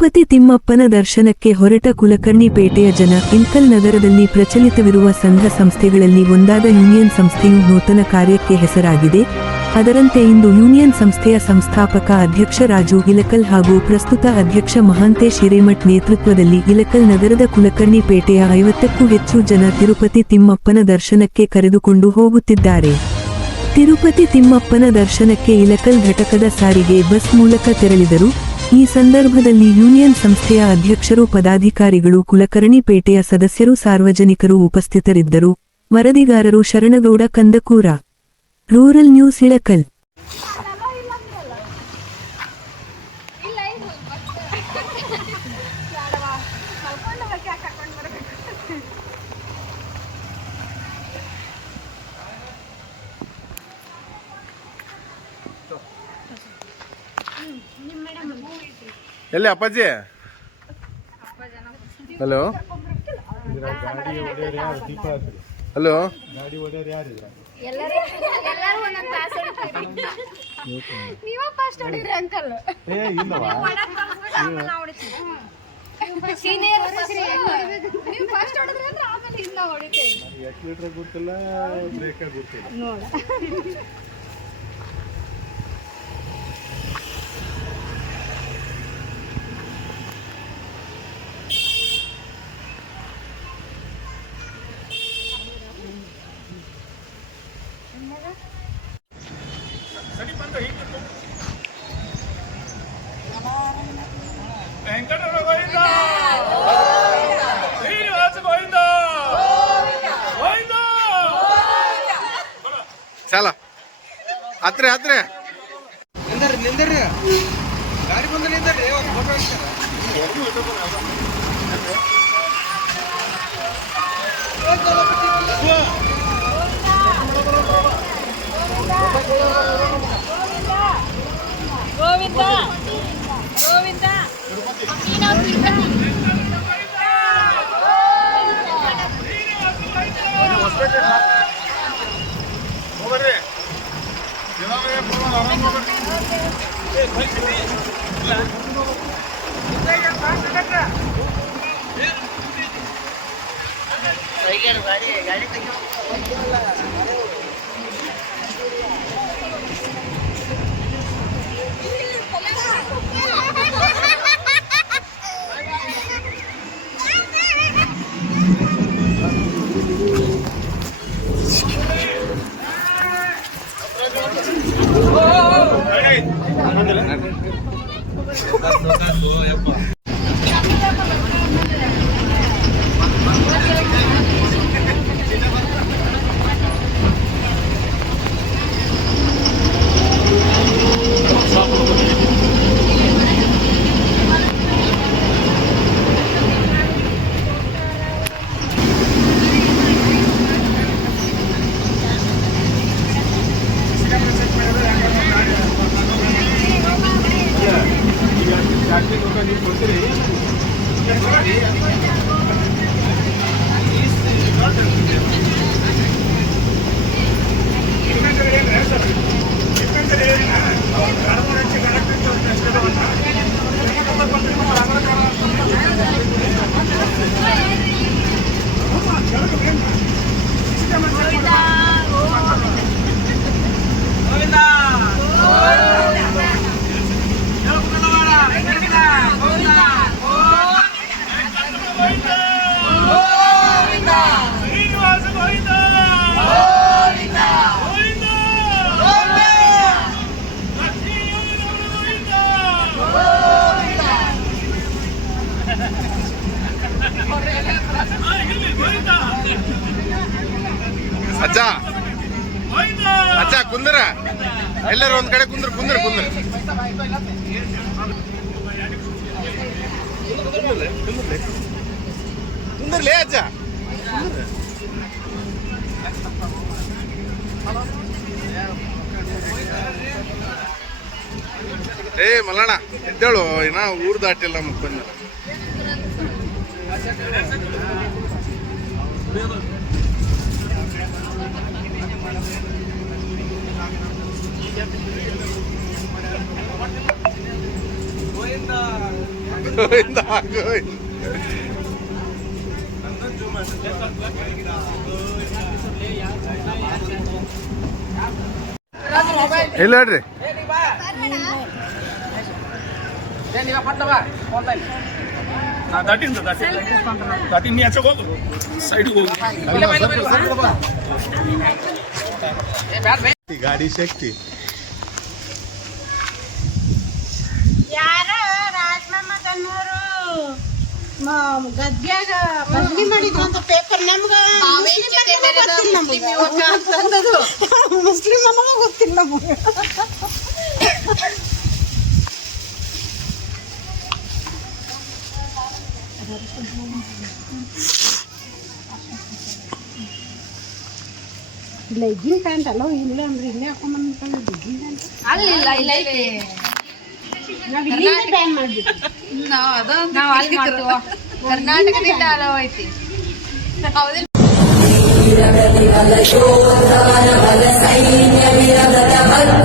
ತಿರುಪತಿ ತಿಮ್ಮಪ್ಪನ ದರ್ಶನಕ್ಕೆ ಹೊರಟ ಕುಲಕರ್ಣಿಪೇಟೆಯ ಜನ. ಇಳಕಲ್ ನಗರದಲ್ಲಿ ಪ್ರಚಲಿತವಿರುವ ಸಂಘ ಸಂಸ್ಥೆಗಳಲ್ಲಿ ಒಂದಾದ ಯೂನಿಯನ್ ಸಂಸ್ಥೆಯು ನೂತನ ಕಾರ್ಯಕ್ಕೆ ಹೆಸರಾಗಿದೆ. ಅದರಂತೆ ಇಂದು ಯೂನಿಯನ್ ಸಂಸ್ಥೆಯ ಸಂಸ್ಥಾಪಕ ಅಧ್ಯಕ್ಷ ರಾಜು ಇಳಕಲ್ ಹಾಗೂ ಪ್ರಸ್ತುತ ಅಧ್ಯಕ್ಷ ಮಹಾಂತೇಶ್ ಹಿರೇಮಠ್ ನೇತೃತ್ವದಲ್ಲಿ ಇಳಕಲ್ ನಗರದ ಕುಲಕರ್ಣಿಪೇಟೆಯ 50ಕ್ಕೂ ಹೆಚ್ಚು ಜನ ತಿರುಪತಿ ತಿಮ್ಮಪ್ಪನ ದರ್ಶನಕ್ಕೆ ಕರೆದುಕೊಂಡು ಹೋಗುತ್ತಿದ್ದಾರೆ. ತಿರುಪತಿ ತಿಮ್ಮಪ್ಪನ ದರ್ಶನಕ್ಕೆ ಇಳಕಲ್ ಘಟಕದ ಸಾರಿಗೆ ಬಸ್ ಮೂಲಕ ತೆರಳಿದರು. ಈ ಸಂದರ್ಭದಲ್ಲಿ ಯೂನಿಯನ್ ಸಂಸ್ಥೆಯ ಅಧ್ಯಕ್ಷರು, ಪದಾಧಿಕಾರಿಗಳು, ಕುಲಕರ್ಣಿಪೇಟೆಯ ಸದಸ್ಯರು, ಸಾರ್ವಜನಿಕರು ಉಪಸ್ಥಿತರಿದ್ದರು. ವರದಿಗಾರರು ಶರಣಗೌಡ ಕಂದಕೂರ, ರೂರಲ್ ನ್ಯೂಸ್, ಇಳಕಲ್. ಎಲ್ಲಿ ಅಪ್ಪಾಜಿ? ಹಲೋ ಹಲೋ, ಗೊತ್ತಿಲ್ಲ, ಬ್ರೇಕ್ ಗೊತ್ತಿಲ್ಲ. ಚಾಲ ಹತ್ರ ಹತ್ರ ನಿಂದ್ರಿ, ಗಾಡಿ ಬಂದ ನಿಂದ್ರಿ, ಫೋಟೋ ಗೋವಿಂದ ಗೋವಿಂದ ಹೋಗ್ರಿ. ಅಜ್ಜ ಅಜ್ಜ ಕುಂದ್ರ, ಎಲ್ಲರೂ ಒಂದ್ ಕಡೆ ಕುಂದ್ರ ಕುಂದ್ರ ಕುಂದ್ರ ಕುಂದ್ರಲೇ ಅಜ್ಜ. ಏ ಮಲ್ಲಣ್ಣ ಎದ್ದೇಳು, ಇನ್ನ ಊರ್ ದಾಟಿಲ್ಲ ಮುಪ್ಪಂದ. ಗೋವಿಂದ ಗೋವಿಂದ. ಇಲ್ಲ ಹೇಳ್ರಿ ಗಾಡಿ ಶಕ್ತಿ. ಯಾರ ರಾಜಮಾಮ ತನ್ನೋರು ಗದ್ಯಾಗ ಬದ್ಲಿ ಮಾಡಿದ್ರು ಅಂತ ಪೇಪರ್ ನಮ್ಗ ಮುಸ್ಲಿಂ ಅನ್ನೋದು ಗೊತ್ತಿಲ್ಲ ನಮಗೆ. ಲೆಗ್ಗಿನ್ ಪ್ಯಾಂಟ್ ಅಲ್ಲ ಇಲ್ಲ ಅಂದ್ರೆ ಇಲ್ಲೇ ಹಾಕೊಂಡ್ಬಂದ್ಬಿಟ್ಟು ಲೆಗ್ಗಿನ್ ಪ್ಯಾಂಟ್ ಅಲ್ಲಿಲ್ಲ ಇಲ್ಲ ಇಲ್ಲಿ ನಾವ್ ಇಲ್ಲಿಂದ ಬ್ಯಾನ್ ಮಾಡ್ಬಿಟ್ಟು ನಾವು ಅಲ್ಲಿ ಮಾಡ್ತೀವ ಕರ್ನಾಟಕದಿಂದ ಹಲವು ಐತಿ ಹೌದಿಲ್ಲ. वीरगतिबलशोधानबलसैन्यविरगतभद्र